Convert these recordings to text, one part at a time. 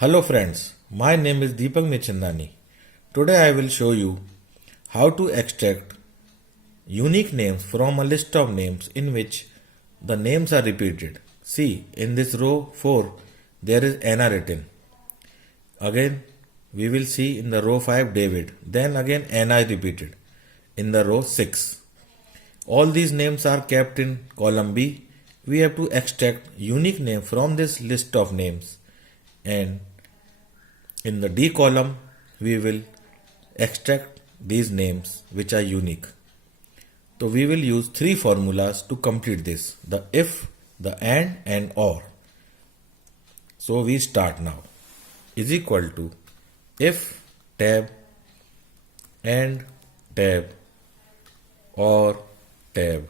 Hello friends, my name is Deepak Nichandani. Today I will show you how to extract unique names from a list of names in which the names are repeated. See, in this row 4 there is Anna written. Again we will see in the row 5 David. Then again Anna is repeated in the row 6. All these names are kept in column B. We have to extract unique name from this list of names, and in the D column we will extract these names which are unique. So we will use three formulas to complete this: the if, the and or. So we start now. Is equal to if tab and tab or tab.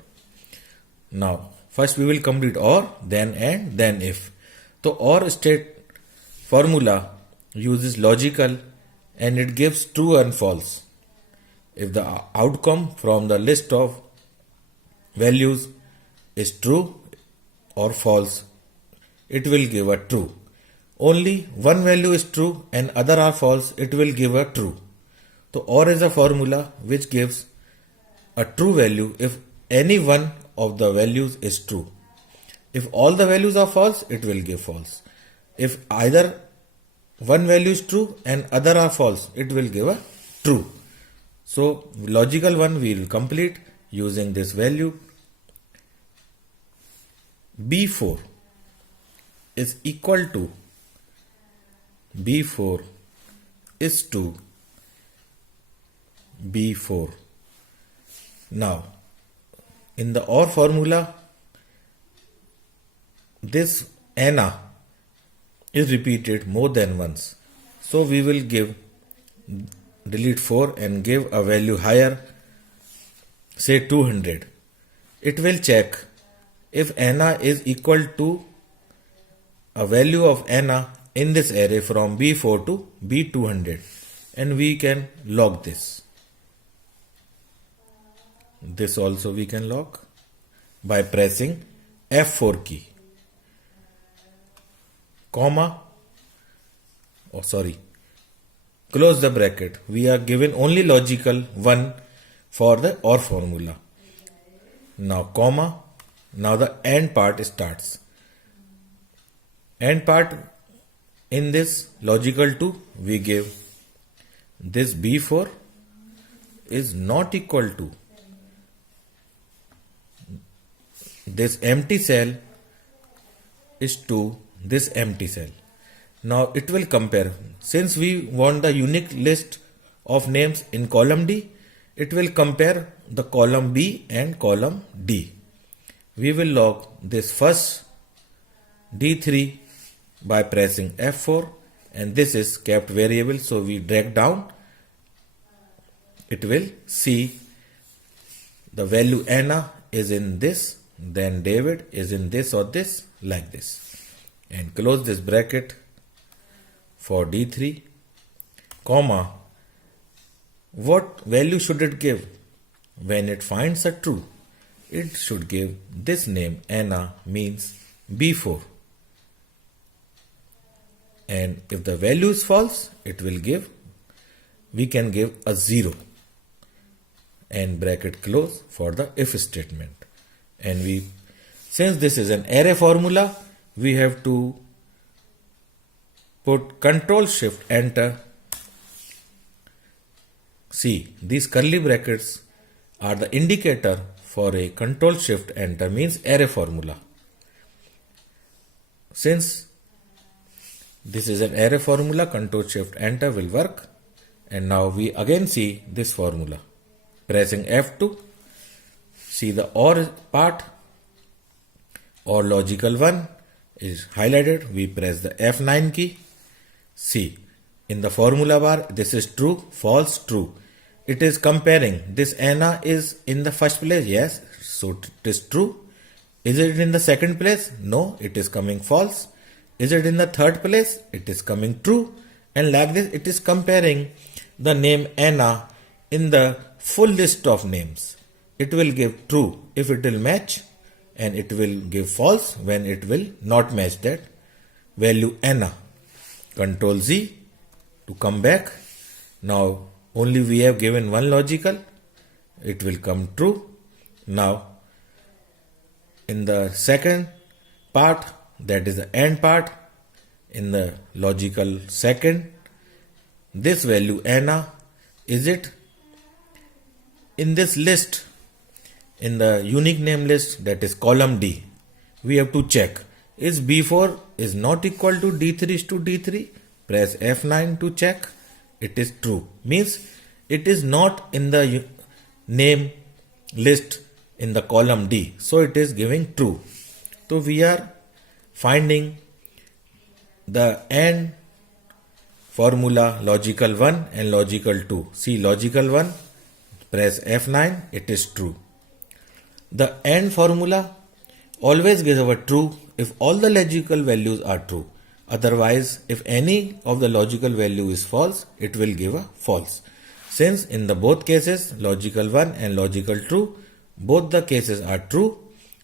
Now first we will complete or, then and, then if. So or state formula uses logical and it gives true and false. If the outcome from the list of values is true or false, it will give a true. Only one value is true and other are false, it will give a true. So or is a formula which gives a true value if any one of the values is true. If all the values are false, it will give false. If either one value is true and other are false, it will give a true. So logical one we will complete using this value. B4 is equal to B4 is to B4. Now in the OR formula, this Anna is repeated more than once. So we will delete 4 and give a value higher, say 200. It will check if Anna is equal to a value of Anna in this array from B4 to B200, and we can log this. This also we can log by pressing F4 key, comma, close the bracket. We are given only logical one for the OR formula. Now comma, now the AND part starts. AND part in this logical 2 we give this B4 is not equal to this empty cell is to this empty cell. Now it will compare. Since we want the unique list of names in column D, it will compare the column B and column D. We will log this first D3 by pressing F4, and this is kept variable, so we drag down. It will see the value Anna is in this, then David is in this or this, like this, and close this bracket for D3, comma, what value should it give? When it finds a true, it should give this name Anna, means B4, and if the value is false, it will give, we can give a 0 and bracket close for the if statement. And since this is an array formula, we have to put Control Shift Enter. See, these curly brackets are the indicator for a Control Shift Enter, means array formula. Since this is an array formula, Control Shift Enter will work. And now we again see this formula. Pressing F2, see the OR part, or logical 1 is highlighted. We press the F9 key. See, in the formula bar, this is true, false, true. It is comparing. This Anna is in the first place, yes, so it is true. Is it in the second place? No, it is coming false. Is it in the third place? It is coming true. And like this, it is comparing the name Anna in the full list of names. It will give true if it will match, and it will give false when it will not match that value Anna. Control Z to come back. Now only we have given one logical, it will come true. Now in the second part, that is the AND part, in the logical second, this value ANA, is it in this list, in the unique name list, that is column D? We have to check, is B4 is not equal to D3 is to D3? Press F9 to check. It is true, means it is not in the name list in the column D, so it is giving true. So we are finding the AND formula logical 1 and logical 2. See logical 1, press F9, it is true. The AND formula always gives a true if all the logical values are true. Otherwise, if any of the logical value is false, it will give a false. Since in the both cases, logical 1 and logical 2, both the cases are true,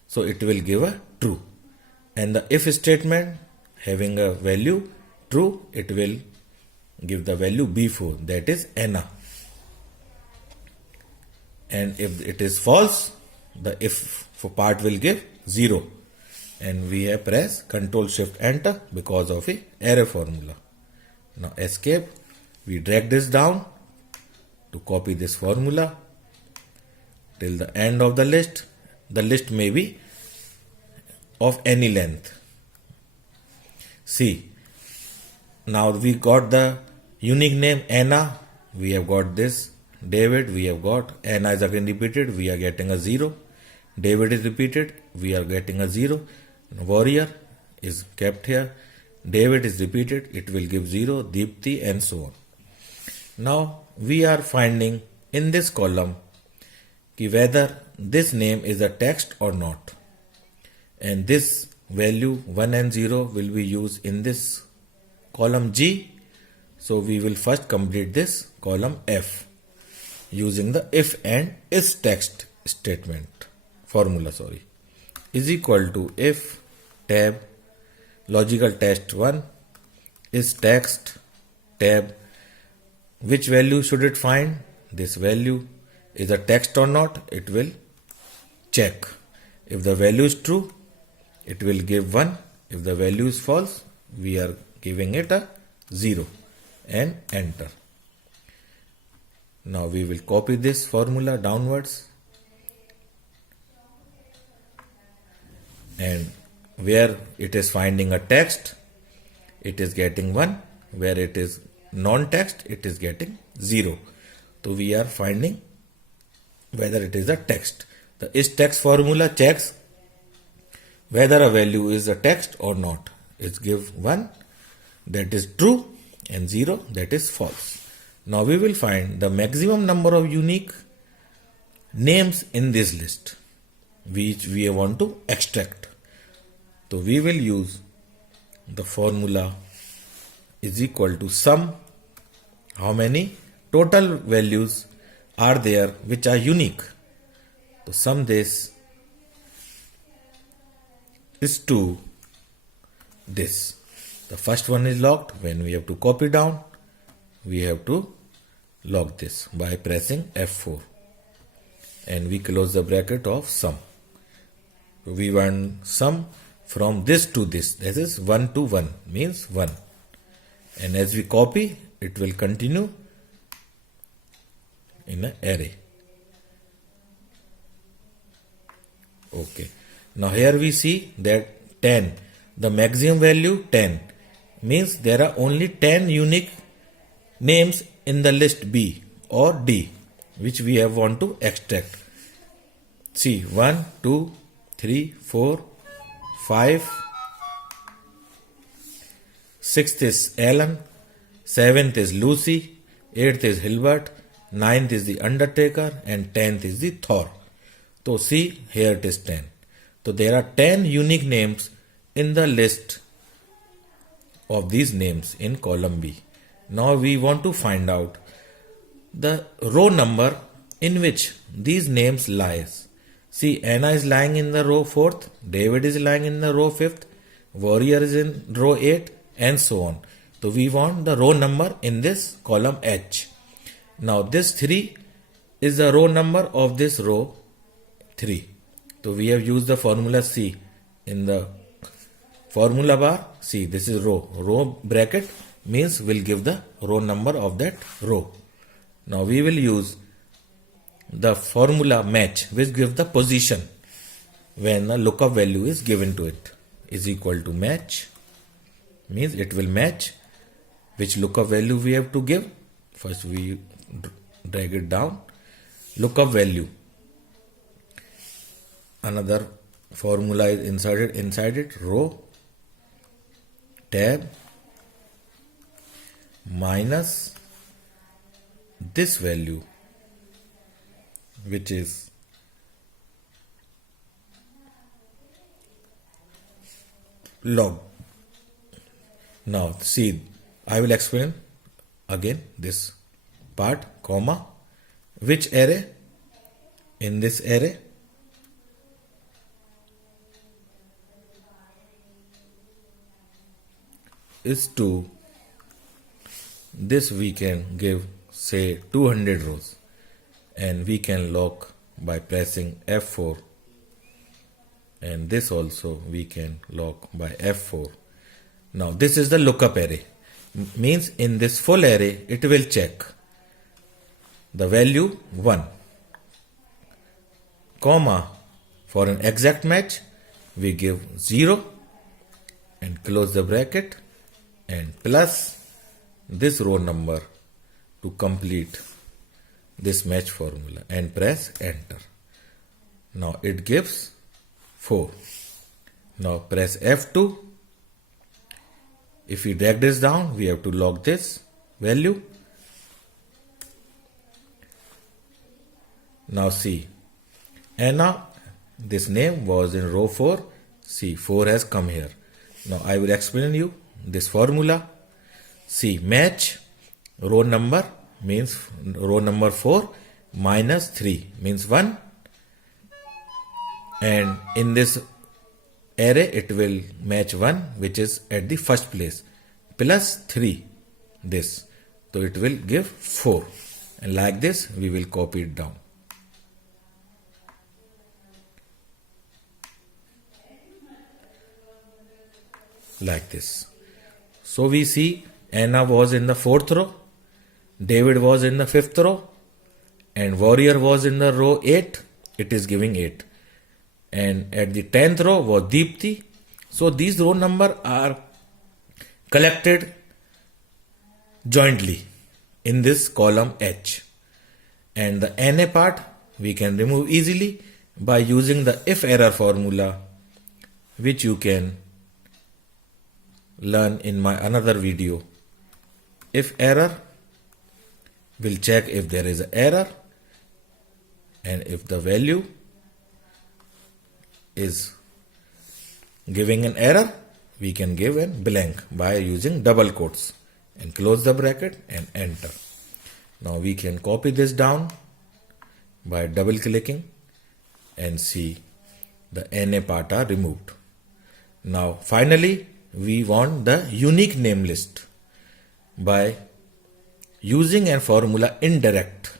so it will give a true. And the if statement having a value true, it will give the value B4, that is ANA. And if it is false, the if for part will give 0. And we have pressed Ctrl Shift Enter because of a error formula. Now escape, we drag this down to copy this formula till the end of the list. The list may be of any length. See, now we got the unique name Anna, we have got this David, we have got Anna is again repeated, we are getting a 0. David is repeated, we are getting a 0. Warrior is kept here, David is repeated, it will give 0, Deepti, and so on. Now we are finding in this column whether this name is a text or not, and this value 1 and 0 will be used in this column G. So we will first complete this column F using the if and is text statement formula, is equal to if tab logical test 1 is text tab, which value should it find? This value is a text or not, it will check. If the value is true, it will give 1. If the value is false, we are giving it a 0 and enter. Now we will copy this formula downwards, and where it is finding a text, it is getting 1. Where it is non-text, it is getting 0. So we are finding whether it is a text. The is text formula checks whether a value is a text or not. It gives 1, that is true, and 0, that is false. Now we will find the maximum number of unique names in this list which we want to extract. So we will use the formula is equal to sum, how many total values are there which are unique. So sum this is to this. The first one is locked. When we have to copy down, we have to lock this by pressing F4, and we close the bracket of sum. We want sum from this to this, that is 1 to 1 means 1, and as we copy, it will continue in an array. Okay, now here we see that 10, the maximum value 10, means there are only 10 unique names in the list B or D which we have want to extract. See, 1, 2, 3, 4, 5, 6th is Alan, 7th is Lucy, 8th is Hilbert, 9th is the Undertaker, and 10th is the Thor. So see, here it is 10. So there are 10 unique names in the list of these names in column B. Now we want to find out the row number in which these names lies. See, Anna is lying in the row 4th, David is lying in the row 5th, Warrior is in row 8, and so on. So we want the row number in this column H. Now this 3 is the row number of this row 3. So we have used the formula C in the formula bar. See, this is row. Row bracket means will give the row number of that row. Now we will use the formula match, which gives the position when a lookup value is given to it, is equal to match, means it will match which lookup value we have to give. First we drag it down. Lookup value. Another formula is inserted inside it. Row tab minus this value, which is log. Now see, I will explain again this part, comma, which array, in this array is 2. This we can give say 200 rows, and we can lock by pressing F4, and this also we can lock by F4. Now this is the lookup array, means in this full array it will check the value 1, comma, for an exact match we give 0 and close the bracket, and plus this row number to complete this match formula, and press enter. Now it gives 4. Now press F2. If we drag this down, we have to log this value. Now see, Anna, this name was in row 4. See, 4 has come here. Now I will explain you this formula. See, match row number means row number 4 minus 3 means 1, and in this array it will match 1, which is at the first place, plus 3 this, so it will give 4, and like this we will copy it down. Like this. So we see Anna was in the 4th row, David was in the 5th row, and Warrior was in the row 8. It is giving 8. And at the 10th row was Deepti. So these row number are collected jointly in this column H. And the NA part we can remove easily by using the if error formula, which you can learn in my another video. If error will check if there is an error, and if the value is giving an error, we can give a blank by using double quotes, and close the bracket and enter. Now we can copy this down by double clicking, and see the NA part are removed. Now finally we want the unique name list by using a formula indirect,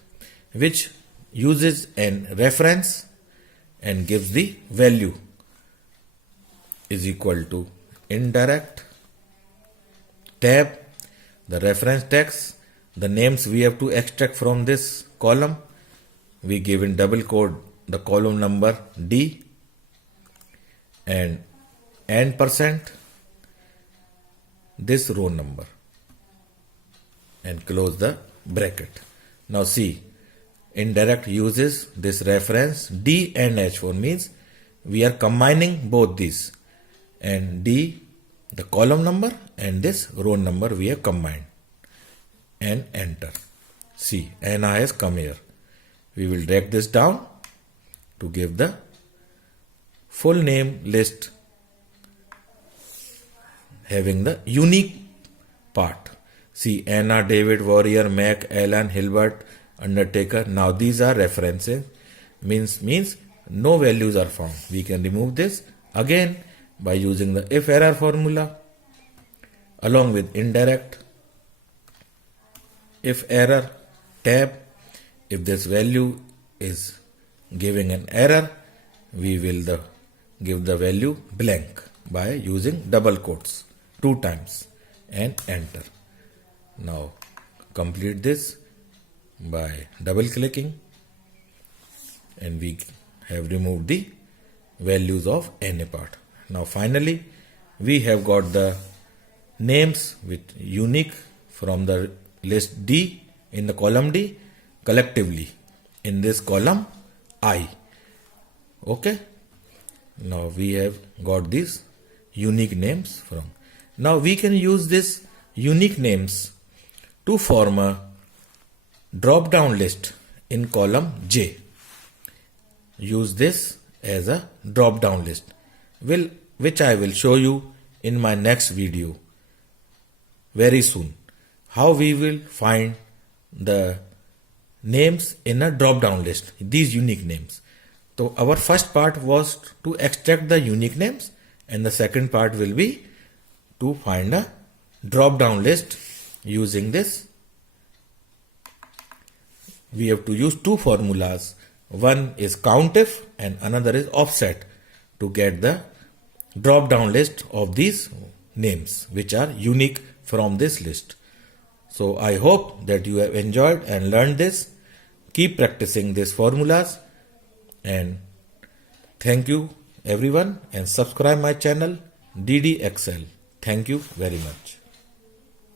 which uses an reference and gives the value is equal to indirect tab, the reference text, the names we have to extract from this column. We give in double quote the column number D, and %, this row number, and close the bracket. Now see, indirect uses this reference D and H4, means we are combining both these, and D the column number and this row number we have combined, and enter. See, Anna has come here. We will drag this down to give the full name list having the unique part. See, Anna, David, Warrior, Mac, Alan, Hilbert, Undertaker. Now these are references, means no values are found. We can remove this again by using the if error formula. along with indirect, if error, tab. If this value is giving an error, we will give the value blank by using double quotes 2 times and enter. Now complete this by double clicking, and we have removed the values of any part. Now finally we have got the names with unique from the list D in the column D collectively in this column I. Okay. Now we have got these unique names from. Now we can use this unique names to form a drop down list in column J. Use this as a drop down list, which I will show you in my next video very soon. How we will find the names in a drop down list, these unique names. So our first part was to extract the unique names, and the second part will be to find a drop down list using this. We have to use 2 formulas. One is COUNTIF and another is OFFSET to get the drop down list of these names which are unique from this list. So I hope that you have enjoyed and learned this. Keep practicing these formulas, and thank you everyone, and subscribe my channel DD Excel. Thank you very much.